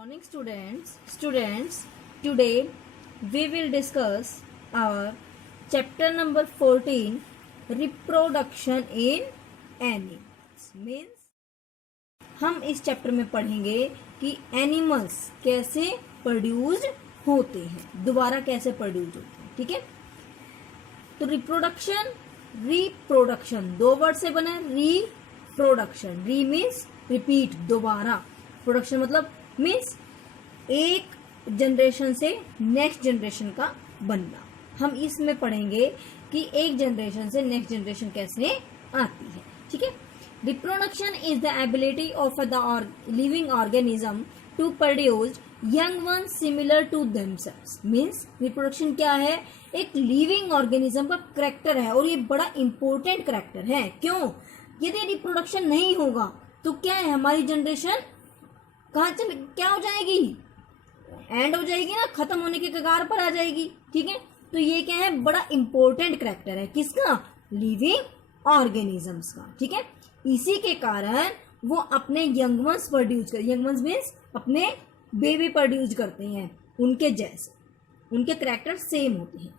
Morning students, today we will discuss our chapter number 14, reproduction in animals. Means हम इस chapter में पढ़ेंगे कि एनिमल्स कैसे प्रोड्यूस्ड होते हैं, दोबारा कैसे प्रोड्यूस होते हैं. ठीक है, तो रिप्रोडक्शन दो वर्ड से बना है. रिप्रोडक्शन, री मीन्स रिपीट, दोबारा. प्रोडक्शन मतलब मीन्स एक जनरेशन से नेक्स्ट जनरेशन का बनना. हम इसमें पढ़ेंगे कि एक जनरेशन से नेक्स्ट जनरेशन कैसे आती है. ठीक है, reproduction is the ability of the living organism to produce young one similar to themselves. Means reproduction क्या है, एक लिविंग ऑर्गेनिज्म का करेक्टर है और ये बड़ा इंपॉर्टेंट करेक्टर है. क्यों? यदि रिप्रोडक्शन नहीं होगा तो क्या है, हमारी जनरेशन क्या हो जाएगी, एंड हो जाएगी ना, खत्म होने के कगार पर आ जाएगी. ठीक है, तो ये क्या है, बड़ा इंपॉर्टेंट करेक्टर है किसका, लिविंग ऑर्गेनिजम्स का. ठीक है, इसी के कारण वो अपने यंग वंस प्रोड्यूस कर, यंग वंस मीन्स अपने बेबी प्रोड्यूस करते हैं, उनके जैसे, उनके करेक्टर सेम होते हैं.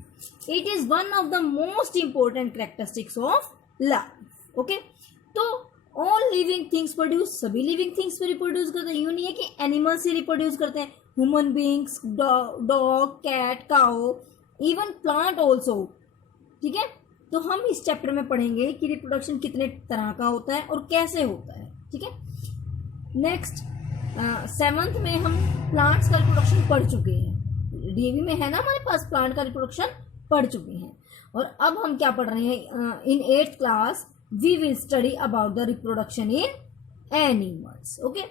It is one of the most important characteristics of life. Okay, तो ऑल लिविंग थिंग्स प्रोड्यूस, सभी लिविंग थिंग्स भी रिप्रोड्यूस करते हैं. यूं नहीं है कि एनिमल्स ही रिप्रोड्यूस करते हैं, human beings, dog, cat, cow, even plant also. ठीक है, तो हम इस चैप्टर में पढ़ेंगे कि रिप्रोडक्शन कितने तरह का होता है और कैसे होता है. ठीक है, नेक्स्ट 7th में हम प्लांट्स का रिप्रोडक्शन पढ़ चुके हैं. डीएवी में है ना हमारे पास, प्लांट का रिप्रोडक्शन पढ़ चुके हैं. और अब हम क्या पढ़ रहे हैं, इन 8th class we will study about the reproduction in animals. Okay,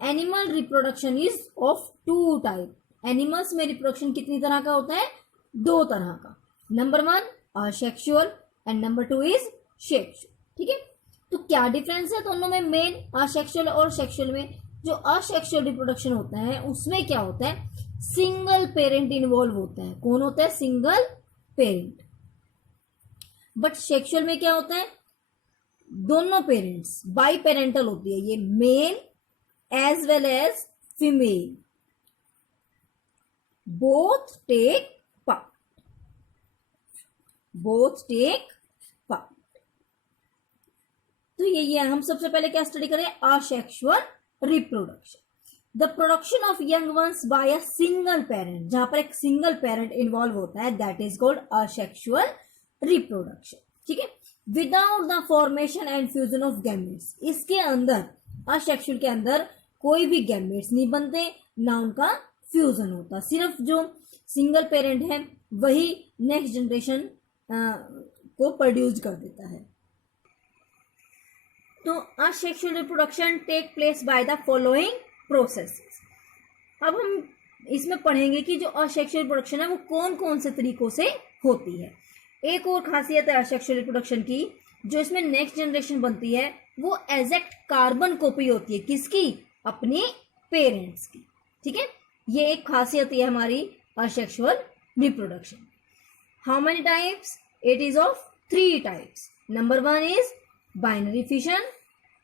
animal reproduction is of two type. Animals में reproduction कितनी तरह का होता है, 2 तरह का. Number 1 asexual and number 2 is sexual. ठीक है, तो क्या डिफरेंस है दोनों में मेन, asexual और sexual में. जो asexual reproduction होता है उसमें क्या होता है, सिंगल पेरेंट इन्वॉल्व होता है. कौन होता है, सिंगल पेरेंट. बट सेक्सुअल में क्या होता है, दोनों पेरेंट्स, बाई पेरेंटल होती है ये, male as well as female, both take part. तो ये हम सबसे पहले क्या स्टडी करें, asexual reproduction. The production of young ones by a single parent, जहां पर एक सिंगल पेरेंट इन्वॉल्व होता है, that is called asexual reproduction. ठीक है, without the formation and fusion of gametes. इसके अंदर, असेक्सुअल के अंदर कोई भी गैमेट्स नहीं बनते, ना उनका फ्यूजन होता. सिर्फ जो सिंगल पेरेंट है वही नेक्स्ट जनरेशन को प्रोड्यूस कर देता है. तो asexual reproduction take place by the following processes. अब हम इसमें पढ़ेंगे कि जो असेक्सुअल रिप्रोडक्शन है वो कौन कौन से तरीकों से होती है. एक और खासियत है असेक्सुअल रिप्रोडक्शन की, जो इसमें नेक्स्ट जनरेशन बनती है वो एग्जैक्ट कार्बन कॉपी होती है. किसकी, अपनी पेरेंट्स की. ठीक है, ये एक खासियत है हमारी asexual reproduction. How many types, it is of 3 types. Number 1 is binary fission,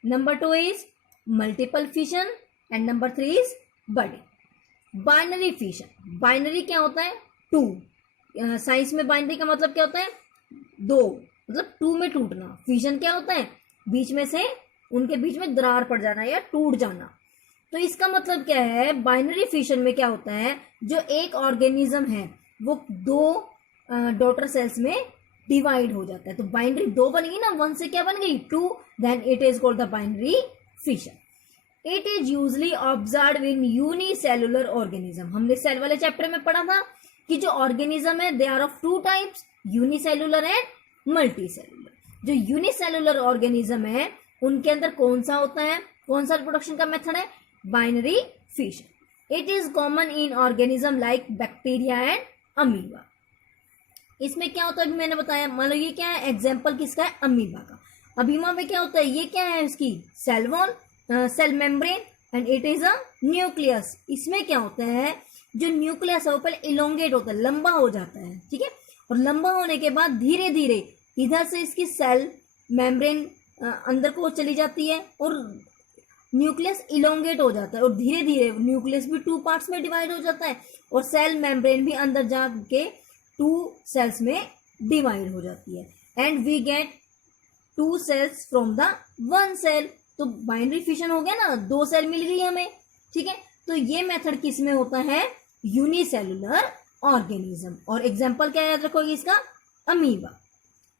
number 2 is multiple fission and number 3 is budding. Binary fission, binary क्या होता है, 2. साइंस में बाइनरी का मतलब क्या होता है, 2, मतलब 2 में टूटना. फिशन क्या होता है, बीच में से, उनके बीच में दरार पड़ जाना या टूट जाना. तो इसका मतलब क्या है, बाइनरी फिशन में क्या होता है, जो एक ऑर्गेनिज्म है वो 2 डॉटर सेल्स में डिवाइड हो जाता है. तो बाइनरी 2 बन गई ना, 1 से क्या बन गई, 2, then it is called the binary fission. It is usually observe in unicellular organism. हमने सेल वाले चैप्टर में पढ़ा था कि जो ऑर्गेनिज्म है they are of 2 types, unicellular and multicellular. जो यूनिसेलुलर ऑर्गेनिज्म है उनके अंदर कौन सा होता है, कौन सा रिप्रोडक्शन का मेथड है, binary fission. It is common in organism like bacteria and amoeba. इसमें क्या होता है, अभी मैंने बताया, मान लो ये क्या है, एग्जाम्पल किसका है, अमीबा का. अमीबा में क्या होता है, ये क्या है, इसकी cell wall, cell membrane and it is a nucleus. इसमें क्या होता है, जो न्यूक्लियस है वो पहले इलोंगेट होता है, लंबा हो जाता है. ठीक है, और लंबा होने के बाद धीरे धीरे इधर से इसकी सेल मेम्ब्रेन अंदर को चली जाती है और न्यूक्लियस इलोंगेट हो जाता है और धीरे धीरे न्यूक्लियस भी 2 पार्ट्स में डिवाइड हो जाता है और सेल मेम्ब्रेन भी अंदर जाके 2 सेल्स में डिवाइड हो जाती है and we get 2 cells from the 1 cell. तो बाइनरी फिशन हो गया ना, 2 सेल मिल गई हमें, ठीक है। तो ये मेथड किस में होता है? Unicellular organism. और एग्जांपल क्या याद रखोगे इसका? Amoeba.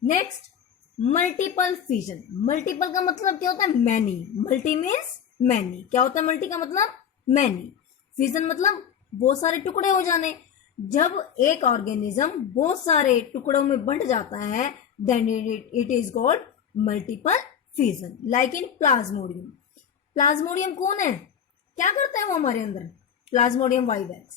Next, multiple fission. Multiple का मतलब क्या होता है? मैनी। Multi means many. क्या होता है मल्टी का मतलब? मैनी। फिजन मतलब बहुत सारे टुकड़े हो जाने। जब एक ऑर्गेनिज्म बहुत सारे टुकड़ों में बंट जाता है then it is called multiple fission. Like in plasmodium. Plasmodium कौन है? क्या करता है वो हमारे अंदर? Plasmodium vivax.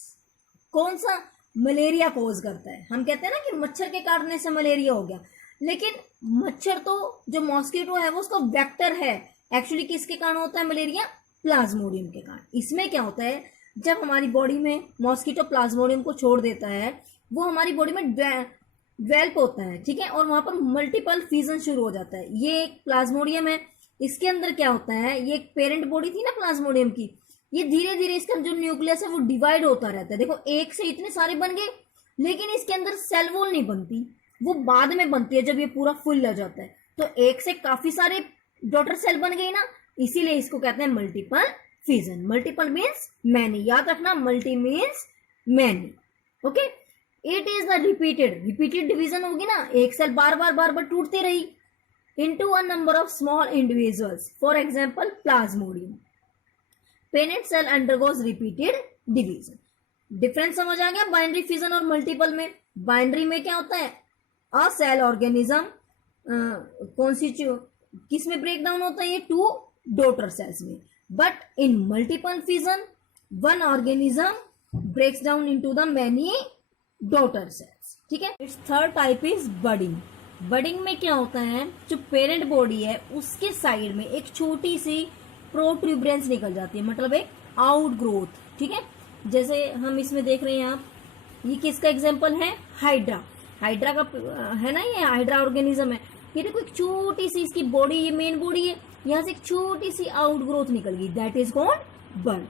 कौन सा? मलेरिया कोज करता है। हम कहते हैं ना कि मच्छर के काटने से मलेरिया हो गया, लेकिन मच्छर तो जो मॉस्किटो है वो उसका वेक्टर है। एक्चुअली किसके कारण होता है मलेरिया? प्लाज्मोडियम के कारण। इसमें क्या होता है, जब हमारी बॉडी में मॉस्किटो प्लाज्मोडियम को छोड़ देता है, वो हमारी बॉडी में डेवलप होता है, ठीक है, और वहां पर मल्टीपल फ्यूजन शुरू हो जाता है। ये एक प्लाज्मोडियम है, इसके अंदर क्या होता है, ये एक पेरेंट बॉडी थी ना प्लाज्मोडियम की, ये धीरे धीरे इसका जो न्यूक्लियस है वो डिवाइड होता रहता है। देखो एक से इतने सारे बन गए, लेकिन इसके अंदर सेल वॉल नहीं बनती, वो बाद में बनती है जब ये पूरा फुल हो जाता है। तो एक से काफी सारे डॉटर सेल बन गई ना, इसीलिए इसको कहते हैं multiple fission. Multiple means many, याद रखना, multi means many. Okay, it is the repeated division होगी ना, एक सेल बार बार टूटती रही into a number of small individuals. For example, plasmodium. Parent cell undergoes repeated division. Difference समझ आ गया बाइनरी फिजन और मल्टीपल में? बाइनरी में क्या होता है, अ सेल ऑर्गेनिज्म कॉन्स्टिट्यूट किस में ब्रेक डाउन होता है, ये 2 डॉटर सेल्स में। But in multiple fission one organism breaks down into the many daughter cells, ठीक है। It's third type is budding. Budding में क्या होता है, जो पेरेंट बॉडी है उसके साइड में एक छोटी सी प्रोट्यूबरेंस निकल जाती है, मतलब एक आउट ग्रोथ, ठीक है। जैसे हम इसमें देख रहे हैं आप, ये किसका एग्जांपल है? हाइड्रा। हाइड्रा का है ना, ये हाइड्रा ऑर्गेनिज्म है। ये देखो एक छोटी सी इसकी बॉडी, ये मेन बॉडी है, यहाँ से एक छोटी सी आउट ग्रोथ निकल गई, दैट इज कॉल्ड बर्ड।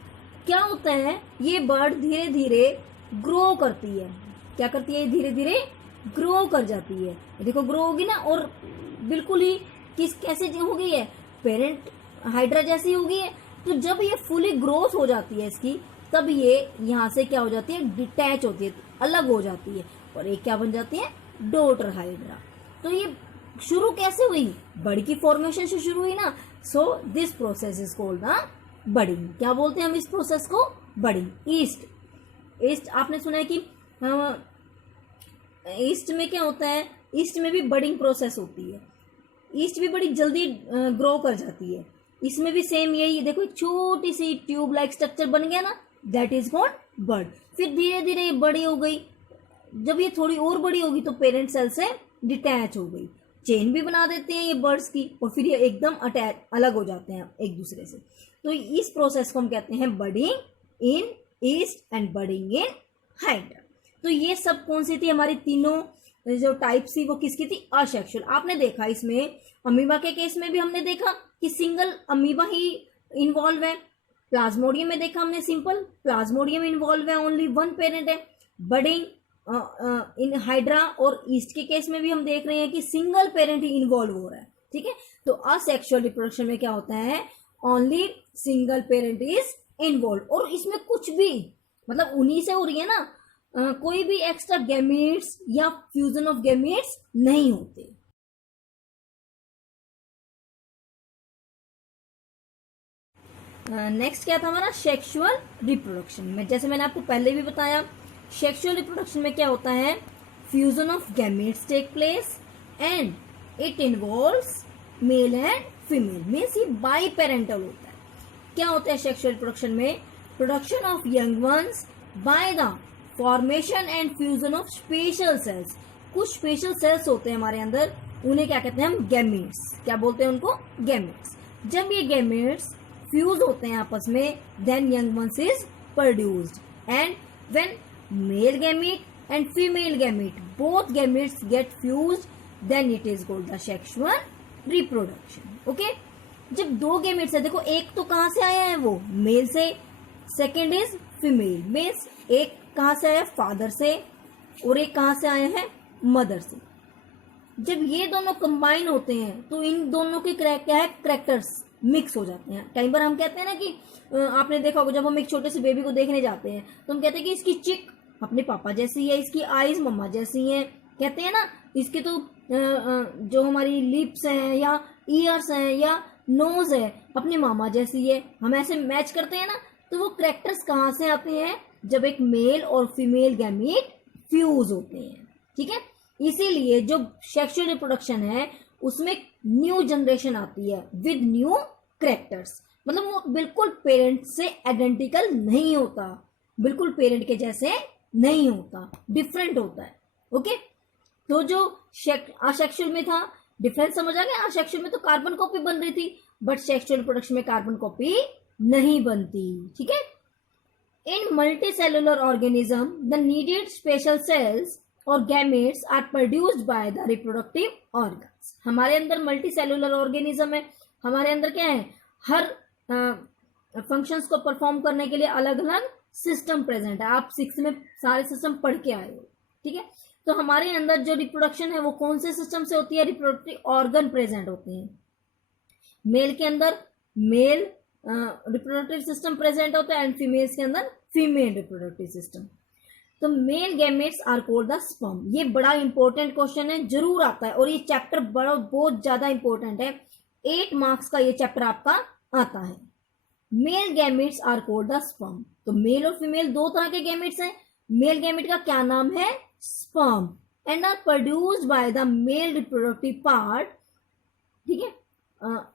क्या होता है, ये बर्ड धीरे धीरे ग्रो करती है। क्या करती है? धीरे धीरे ग्रो कर जाती है। देखो ग्रो होगी ना, और बिल्कुल ही कैसे हो गई है, पेरेंट हाइड्रा जैसी हो गई है। तो जब ये फुली ग्रोथ हो जाती है इसकी, तब ये यहाँ से क्या हो जाती है, डिटैच होती है, अलग हो जाती है, और एक क्या बन जाती है, डॉटर हाइड्रा। तो ये शुरू कैसे हुई? बर्ड की फॉर्मेशन से शुरू हुई ना। So this process is called the budding. क्या बोलते हैं हम इस प्रोसेस को? बडिंग। ईस्ट आपने सुना है कि ईस्ट में क्या होता है, ईस्ट में भी बडिंग प्रोसेस होती है, ईस्ट भी बड़ी जल्दी ग्रो कर जाती है। इसमें भी सेम यही, देखो एक छोटी सी ट्यूब लाइक स्ट्रक्चर बन गया ना, दैट इज कॉल्ड बर्ड। फिर धीरे धीरे ये बड़ी हो गई, जब ये थोड़ी और बड़ी होगी तो पेरेंट सेल से डिटैच हो गई, चेन भी बना देते हैं ये बर्ड्स की, और फिर ये एकदम अटैच अलग हो जाते हैं एक दूसरे से। तो इस प्रोसेस को हम कहते हैं budding in east and budding in hydra. तो ये सब कौन सी थी, हमारी तीनों जो टाइप्स थी वो किसकी थी? असेक्सुअल। आपने देखा इसमें अमीबा के केस में भी हमने देखा कि सिंगल अमीबा ही इन्वॉल्व है। प्लाज्मोडियम में देखा हमने सिंपल प्लाज्मोडियम इन्वॉल्व है, ओनली 1 पेरेंट है। बडिंग इन हाइड्रा और ईस्ट के केस में भी हम देख रहे हैं कि सिंगल पेरेंट ही इन्वॉल्व हो रहा है, ठीक है। तो असेक्सुअल रिप्रोडक्शन में क्या होता है, only single parent is involve, और इसमें कुछ भी मतलब उन्हीं से हो रही है ना, कोई भी एक्स्ट्रा गैमेट्स या फ्यूजन ऑफ गैमेट्स नहीं होते। नेक्स्ट क्या था हमारा, सेक्सुअल रिप्रोडक्शन में। जैसे मैंने आपको पहले भी बताया, सेक्सुअल रिप्रोडक्शन में क्या होता है, fusion of gametes take place and it involves male and female, means ये बाई पेरेंटल होता है। क्या होता है सेक्सुअल रिप्रोडक्शन में? Production of young ones by the formation and fusion of special cells. कुछ स्पेशल सेल्स होते हैं हमारे अंदर, उन्हें क्या कहते हैं हम? गैमेट्स। क्या बोलते हैं उनको? गैमेट्स। जब ये गैमेट्स फ्यूज होते हैं आपस में, then young ones is produced, and when male gamete and female gamete both gametes get fused, then it is called the sexual reproduction. Okay, जब दो गैमेट्स है, देखो एक तो कहां से आया है, वो मेल से, सेकेंड इज फीमेल, मीन्स एक कहां से आया, फादर से, और एक कहां से आया है, मदर से। जब ये दोनों कंबाइन होते हैं तो इन दोनों के क्या है, कैरेक्टर्स मिक्स हो जाते हैं। कई बार हम कहते हैं ना कि आपने देखा होगा, जब हम एक छोटे से बेबी को देखने जाते हैं तो हम कहते हैं कि इसकी चिक अपने पापा जैसी है, इसकी आईज मम्मा जैसी हैं, कहते हैं ना, इसके तो जो हमारी लिप्स हैं या ईयर्स हैं या नोज है अपने मामा जैसी है, हम ऐसे मैच करते हैं ना। तो वो कैरेक्टर्स कहाँ से आते हैं, जब एक मेल और फीमेल गैमीट फ्यूज होते हैं, ठीक है। इसीलिए जो सेक्सुअल रिप्रोडक्शन है उसमें न्यू जनरेशन आती है विद न्यू कैरेक्टर्स, मतलब वो बिल्कुल पेरेंट से आइडेंटिकल नहीं होता, बिल्कुल पेरेंट के जैसे नहीं होता, डिफरेंट होता है। ओके, तो जो असेक्सुअल में था, डिफरेंस समझ आ गया। असेक्सुअल में तो कार्बन कॉपी बन रही थी, बट सेक्सुअल रिप्रोडक्शन में कार्बन कॉपी नहीं बनती, ठीक है। In multicellular organism the needed special cells और gametes are produced by the reproductive organs. हमारे अंदर मल्टीसेलुलर ऑर्गेनिज्म है, हमारे अंदर क्या है, हर फंक्शंस को परफॉर्म करने के लिए अलग अलग सिस्टम प्रेजेंट है। आप 6th में सारे सिस्टम पढ़ के आए हो, ठीक है। तो हमारे अंदर जो रिप्रोडक्शन है वो कौन से सिस्टम से होती है, रिप्रोडक्टिव ऑर्गन प्रेजेंट होते हैं। मेल के अंदर मेल रिप्रोडक्टिव सिस्टम प्रेजेंट होता है एंड फीमेल्स के अंदर फीमेल रिप्रोडक्टिव सिस्टम। तो male gametes are called the sperm. ये बड़ा इंपॉर्टेंट क्वेश्चन है, जरूर आता है, और ये चैप्टर बड़ा बहुत ज्यादा इंपॉर्टेंट है। 8 मार्क्स का ये चैप्टर आपका आता है। Male gametes are called the sperm. तो मेल और फीमेल दो तरह के गैमेट्स हैं। मेल गैमेट का क्या नाम है, sperm, and are produced by the male reproductive part, ठीक है।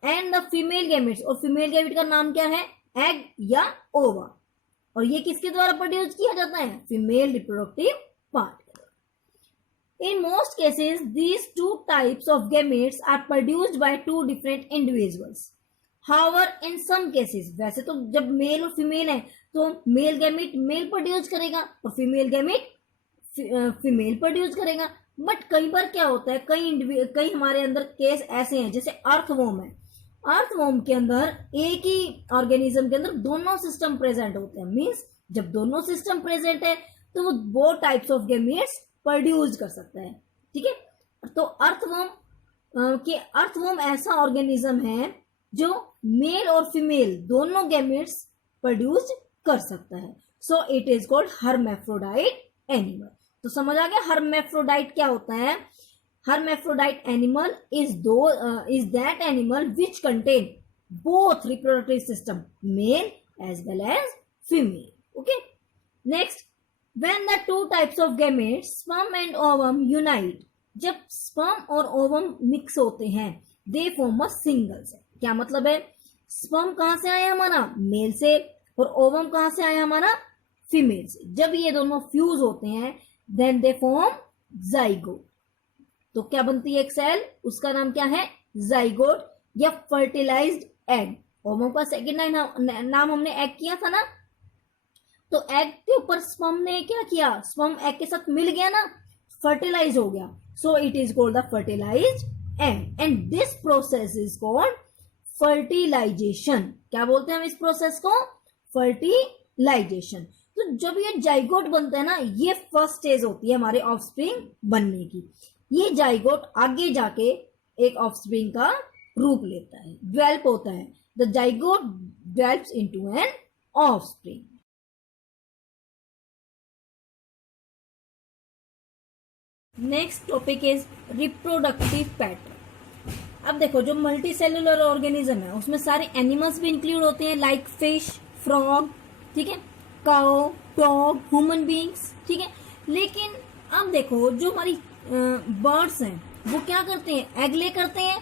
एंड द फीमेल गैमेट्स, और फीमेल गैमेट का नाम क्या है, एग या ओवा, और ये किसके द्वारा प्रोड्यूस किया जाता है, female reproductive part. In most cases these 2 types of gametes are produced by 2 different individuals. However in some cases, वैसे तो जब मेल और फीमेल है तो मेल गैमेट मेल प्रोड्यूस करेगा और फीमेल गैमेट फीमेल प्रोड्यूस करेगा, बट कई बार क्या होता है, कई हमारे अंदर केस ऐसे हैं, जैसे अर्थवॉर्म है। अर्थवॉर्म के अंदर एक ही ऑर्गेनिज्म के अंदर दोनों सिस्टम प्रेजेंट होते हैं, मींस जब दोनों सिस्टम प्रेजेंट है तो वो both types of gametes produce कर सकता है, ठीक है। तो अर्थवॉर्म ऐसा ऑर्गेनिज्म है जो मेल और फीमेल दोनों गैमेट्स प्रोड्यूस कर सकता है। So it is called hermaphrodite animal. तो समझ आ गया हर्मैफ्रोडाइट क्या होता है। Hermaphrodite animal is that animal which contain both reproductive system, male as well as female. Okay. Next, when the 2 types of gametes, sperm and ovum, unite, जब sperm और ovum mix होते हैं, they form a single cell. क्या मतलब है, sperm कहाँ से आया हमारा, मेल से, और ovum कहाँ से आया हमारा, फीमेल से। जब ये दोनों फ्यूज होते हैं then they form zygote। तो क्या बनती है एक सेल, उसका नाम क्या है, जाइगोट या फर्टिलाइज्ड एग। ओवम का सेकेंड नाम हमने एग किया था ना, तो एग के ऊपर स्पर्म ने क्या किया, स्पर्म एग के साथ मिल गया ना, फर्टिलाइज हो गया, so it is called the fertilized egg and this process is called fertilization. क्या बोलते हैं हम इस प्रोसेस को, फर्टिलाइजेशन। तो जब ये जाइगोट बनता है ना, ये फर्स्ट स्टेज होती है हमारे ऑफस्प्रिंग बनने की। ये जाइगोट आगे जाके एक ऑफस्प्रिंग का रूप लेता है, डेवलप होता है। The zygote develops into an offspring. Next topic is reproductive pattern. अब देखो, जो मल्टी सेलुलर ऑर्गेनिज्म है उसमें सारे एनिमल्स भी इंक्लूड होते हैं, लाइक फिश, फ्रॉग, ठीक है, काउ, डॉग, ह्यूमन बींग्स, ठीक है। लेकिन अब देखो, जो हमारी बर्ड्स हैं वो क्या करते हैं, एग ले करते हैं,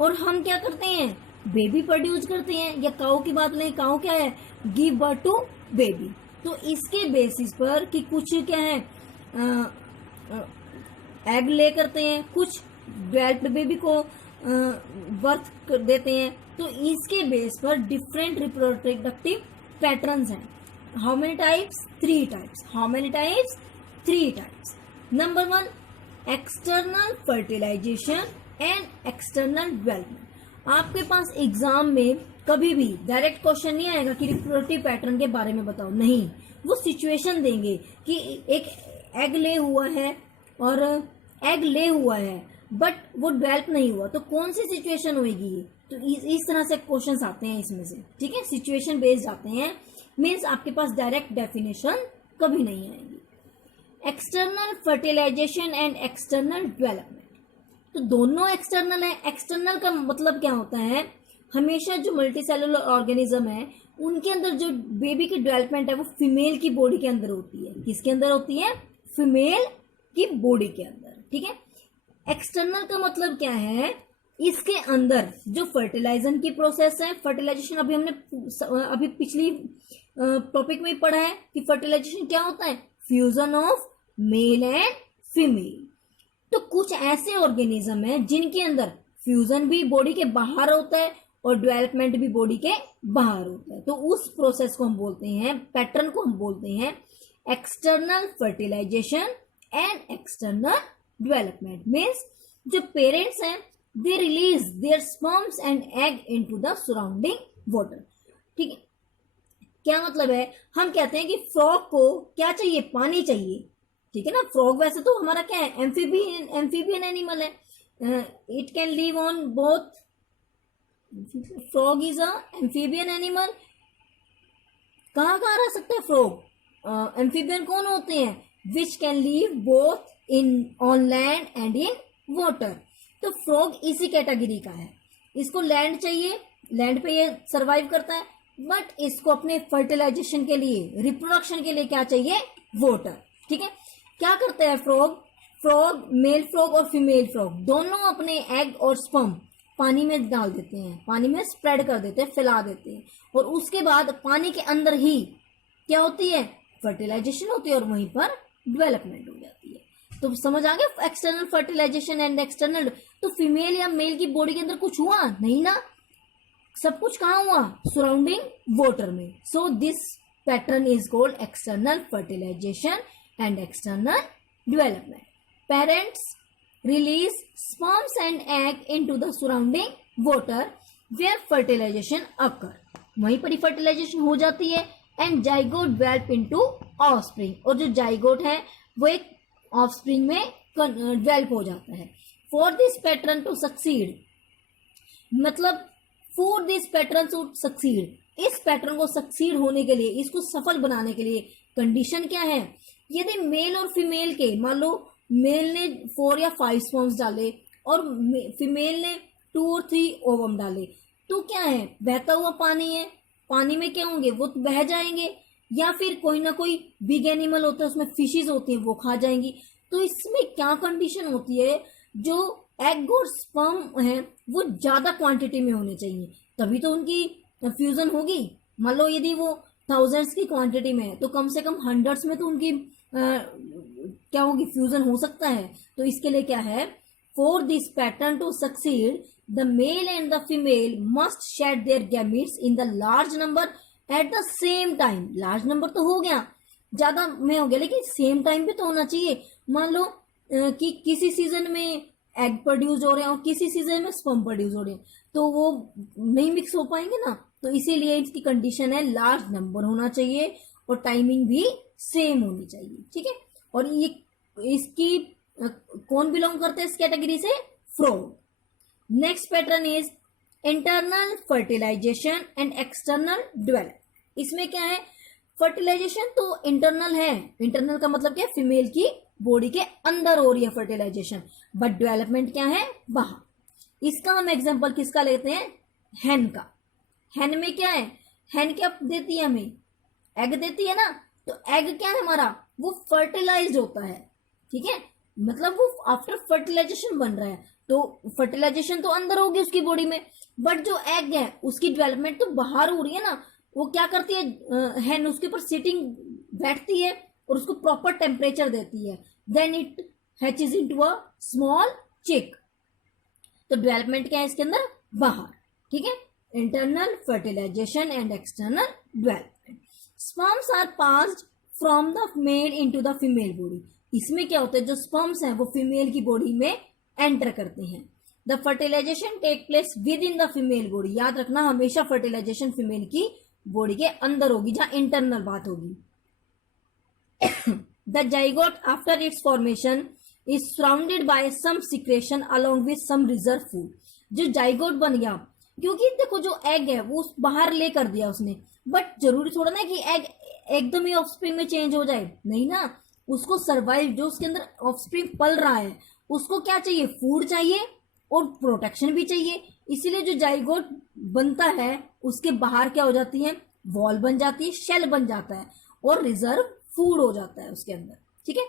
और हम क्या करते हैं, बेबी प्रोड्यूस करते हैं। या काऊ की बात लें, काऊ क्या है, गिव बर्थ टू बेबी। तो इसके बेसिस पर कि कुछ क्या है, एग ले करते हैं, कुछ डेवलप्ड बेबी को बर्थ देते हैं। तो इसके बेस पर डिफरेंट रिप्रोडक्टिव पैटर्न्स हैं। How many types, 3 types. How many types, 3 types. Number 1, external fertilization and external development. आपके पास एग्जाम में कभी भी डायरेक्ट क्वेश्चन नहीं आएगा कि रिप्रोडक्टिव पैटर्न के बारे में बताओ, नहीं, वो सिचुएशन देंगे कि एक एग ले हुआ है और एग ले हुआ है बट वो डेवलप नहीं हुआ, तो कौन सी सिचुएशन होगी ये, तो इस तरह से क्वेश्चंस आते हैं इसमें से, ठीक है, सिचुएशन बेस्ड आते हैं, मीन्स आपके पास डायरेक्ट डेफिनेशन कभी नहीं आएगी। External fertilization and external development, तो दोनों एक्सटर्नल है। एक्सटर्नल का मतलब क्या होता है, हमेशा जो मल्टीसेलुलर ऑर्गेनिज्म है उनके अंदर जो बेबी की डेवलपमेंट है वो फीमेल की बॉडी के अंदर होती है। किसके अंदर होती है? फीमेल की बॉडी के अंदर, ठीक है। एक्सटर्नल का मतलब क्या है, इसके अंदर जो फर्टिलाइजेशन की प्रोसेस है, फर्टिलाइजेशन अभी हमने अभी पिछली टॉपिक में ही पढ़ा है कि फर्टिलाइजेशन क्या होता है, fusion of male and female. तो कुछ ऐसे ऑर्गेनिज्म हैं जिनके अंदर फ्यूजन भी बॉडी के बाहर होता है और डेवलपमेंट भी बॉडी के बाहर होता है, तो उस प्रोसेस को हम बोलते हैं, पैटर्न को हम बोलते हैं external fertilization and external development. Means जो पेरेंट्स हैं they release their sperms and egg into the surrounding water, ठीक है। क्या मतलब है, हम कहते हैं कि फ्रॉग को क्या चाहिए, पानी चाहिए, ठीक है ना। फ्रॉग वैसे तो हमारा क्या है, एम्फीबियन एनिमल है, it can live on both, frog is a amphibian animal. कहाँ कहाँ रह सकता है फ्रॉग? एम्फीबियन कौन होते हैं? Which can live both in on land and in water. तो फ्रॉग इसी कैटेगरी का है, इसको लैंड चाहिए, लैंड पे ये सरवाइव करता है, बट इसको अपने फर्टिलाइजेशन के लिए, रिप्रोडक्शन के लिए क्या चाहिए? वाटर, ठीक है। क्या करता है फ्रॉग, मेल फ्रॉग और फीमेल फ्रॉग दोनों अपने एग और स्पर्म पानी में डाल देते हैं, पानी में स्प्रेड कर देते हैं, फैला देते हैं, और उसके बाद पानी के अंदर ही क्या होती है? फर्टिलाइजेशन होती है और वहीं पर डेवलपमेंट हो जाती है। तो समझ आ गया एक्सटर्नल फर्टिलाइजेशन एंड एक्सटर्नल। तो फीमेल या मेल की बॉडी के अंदर कुछ हुआ नहीं ना, सब कुछ कहाँ हुआ? सराउंडिंग वाटर में। So this pattern is called external fertilization and external development. Parents release sperms and egg into the surrounding water where fertilization occur, वहीं पर ही फर्टिलाइजेशन हो जाती है, and zygote develop into offspring, और जो जाइगोट है वो एक ऑफस्प्रिंग में डेवलप हो जाता है। For this pattern to succeed, मतलब for this pattern to succeed, इस पैटर्न को सक्सीड होने के लिए, इसको सफल बनाने के लिए कंडीशन क्या है? यदि मेल और फीमेल के, मान लो मेल ने 4 या 5 स्पर्म्स डाले और फीमेल ने 2 और 3 ओवम डाले, तो क्या है? बहता हुआ पानी है, पानी में क्या होंगे? वो तो बह जाएंगे, या फिर कोई ना कोई बिग एनिमल होता है, उसमें फिशेस होती हैं, वो खा जाएंगी। तो इसमें क्या कंडीशन होती है? जो एग और स्पर्म है वो ज्यादा क्वांटिटी में होने चाहिए, तभी तो उनकी फ्यूजन होगी। मान लो यदि वो थाउजेंड्स की क्वांटिटी में है तो कम से कम हंड्रेड्स में तो उनकी क्या होगी? फ्यूजन हो सकता है। तो इसके लिए क्या है? For this pattern to succeed the male and the female must shed their gametes in the large number at the same time. Large number तो हो गया, ज्यादा में हो गया, लेकिन सेम टाइम पे तो होना चाहिए। मान लो कि किसी सीजन में एग प्रोड्यूस हो रहे हैं और किसी सीजन में स्पर्म प्रोड्यूस हो रहे हैं, तो वो नहीं मिक्स हो पाएंगे ना। तो इसीलिए इसकी कंडीशन है लार्ज नंबर होना चाहिए और टाइमिंग भी सेम होनी चाहिए, ठीक है। और ये इसकी कौन बिलोंग करते हैं इस कैटेगरी से? Frog. Next pattern is internal fertilization and external develop. इसमें क्या है? फर्टिलाइजेशन तो इंटरनल है, इंटरनल का मतलब क्या है? फीमेल की बॉडी के अंदर हो रही है फर्टिलाइजेशन, बट डेवलपमेंट क्या है? बाहर। इसका हम एग्जांपल किसका लेते हैं? हैन का। हैन में क्या है? हैन क्या देती है हमें? एग देती है ना। तो एग क्या है हमारा? वो फर्टिलाइज्ड होता है, ठीक है, मतलब वो आफ्टर फर्टिलाइजेशन बन रहा है। तो फर्टिलाइजेशन तो अंदर होगी उसकी बॉडी में, बट जो एग है उसकी डेवलपमेंट तो बाहर हो रही है ना। वो क्या करती है? हैन उसके ऊपर सिटिंग बैठती है और उसको प्रॉपर टेम्परेचर देती है, then it hatches into a small chick. तो डेवलपमेंट क्या है इसके अंदर? बाहर, ठीक है। Internal fertilization and external development. Sperms are passed from the male into the female body. इसमें क्या होता है? जो स्पर्म्स हैं वो फीमेल की बॉडी में एंटर करते हैं। The fertilization take place with in the female body, याद रखना हमेशा फर्टिलाइजेशन फीमेल की बॉडी के अंदर होगी, जहां इंटरनल बात होगी। The zygote after its formation is surrounded by some secretion along with some reserve food. जो जाइगोट बन गया, क्योंकि देखो जो एग है वो बाहर ले कर दिया उसने, बट जरूरी थोड़ा ना कि एग एकदम ही ऑफस्प्रिंग में चेंज हो जाए, नहीं ना, उसको सर्वाइव, जो उसके अंदर ऑफस्प्रिंग पल रहा है उसको क्या चाहिए, फूड चाहिए और प्रोटेक्शन भी चाहिए। इसीलिए जो जाइगोट बनता है उसके बाहर क्या हो जाती है, वॉल बन जाती है, शेल बन जाता है और रिजर्व फूड हो जाता है उसके अंदर, ठीक है।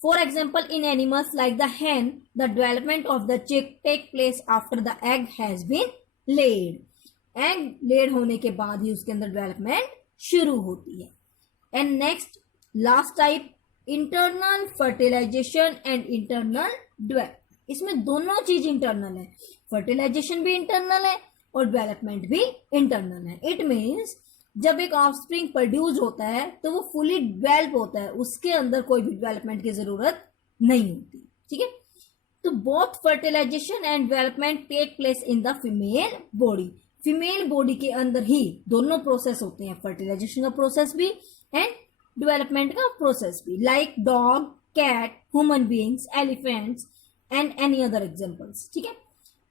For example in animals like the hen, the development of the chick take place after the egg has been laid. Egg laid होने के बाद ही उसके अंदर डेवलपमेंट शुरू होती है। And next last type, internal fertilization and internal development. इसमें दोनों चीज इंटरनल है, फर्टिलाइजेशन भी इंटरनल है और डेवलपमेंट भी इंटरनल है। इट मीन्स जब एक ऑफस्प्रिंग प्रोड्यूस होता है तो वो फुली डेवलप होता है, उसके अंदर कोई भी डेवलपमेंट की जरूरत नहीं होती, ठीक है। तो both fertilization and development take place in the female body. Female body के अंदर ही दोनों प्रोसेस होते हैं, फर्टिलाइजेशन का प्रोसेस भी एंड डेवलपमेंट का प्रोसेस भी, like dog, cat, human beings, elephants and any other examples, ठीक है।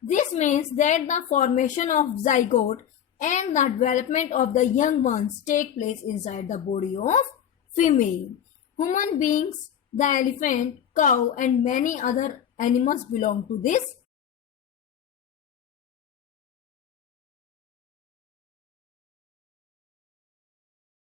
This means that the formation of zygote and the development of the young ones take place inside the body of female. Human beings, the elephant, cow and many other animals belong to this